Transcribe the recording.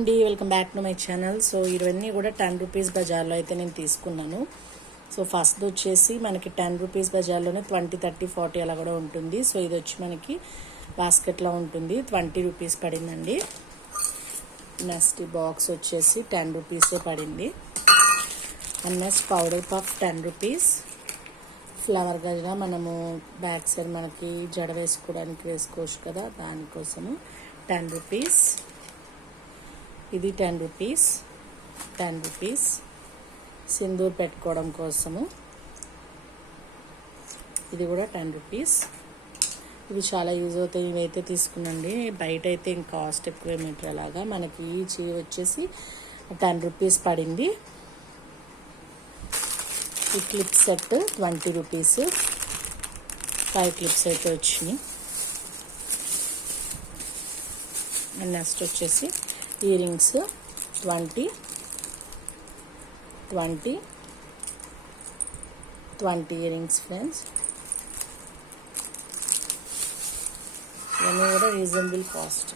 అండి welcome back to my channel. So ఇవన్నీ కూడా 10 రూపీస్ బజార్లో అయితే నేను తీసుకున్నాను. సో ఫస్ట్ వచ్చేసి మనకి 10 రూపీస్ బజార్లోనే 20, 30, 40 అలా కూడా ఉంటుంది. సో ఇది వచ్చి మనకి బాస్కెట్లో ఉంటుంది, 20 రూపీస్ పడిందండి. నెక్స్ట్ బాక్స్ వచ్చేసి 10 రూపీసే పడింది. And next powder puff 10 rupees. Flower గజగా మనము బ్యాక్ సైడ్ మనకి జడ వేసుకోవడానికి వేసుకోవచ్చు కదా, దానికోసము 10 రూపీస్. ఇది 10 రూపీస్, 10 రూపీస్. సింధూర్ పెట్టుకోవడం కోసము ఇది కూడా 10 రూపీస్. ఇవి చాలా యూజ్ అవుతాయి. ఇవైతే తీసుకున్నాండి. బయట అయితే ఇంకా కాస్ట్ ఎక్కువ మీటర్ అలాగా. మనకి ఈ చీర వచ్చేసి 10 రూపీస్ పడింది. ఈ క్లిప్ సెట్ 20 రూపీస్. 5 క్లిప్స్ అయితే వచ్చినాయి. అండ్ నెక్స్ట్ వచ్చేసి ear rings 20 ear rings friends. ఇవన్నీ కూడా రీజనబుల్ కాస్ట్.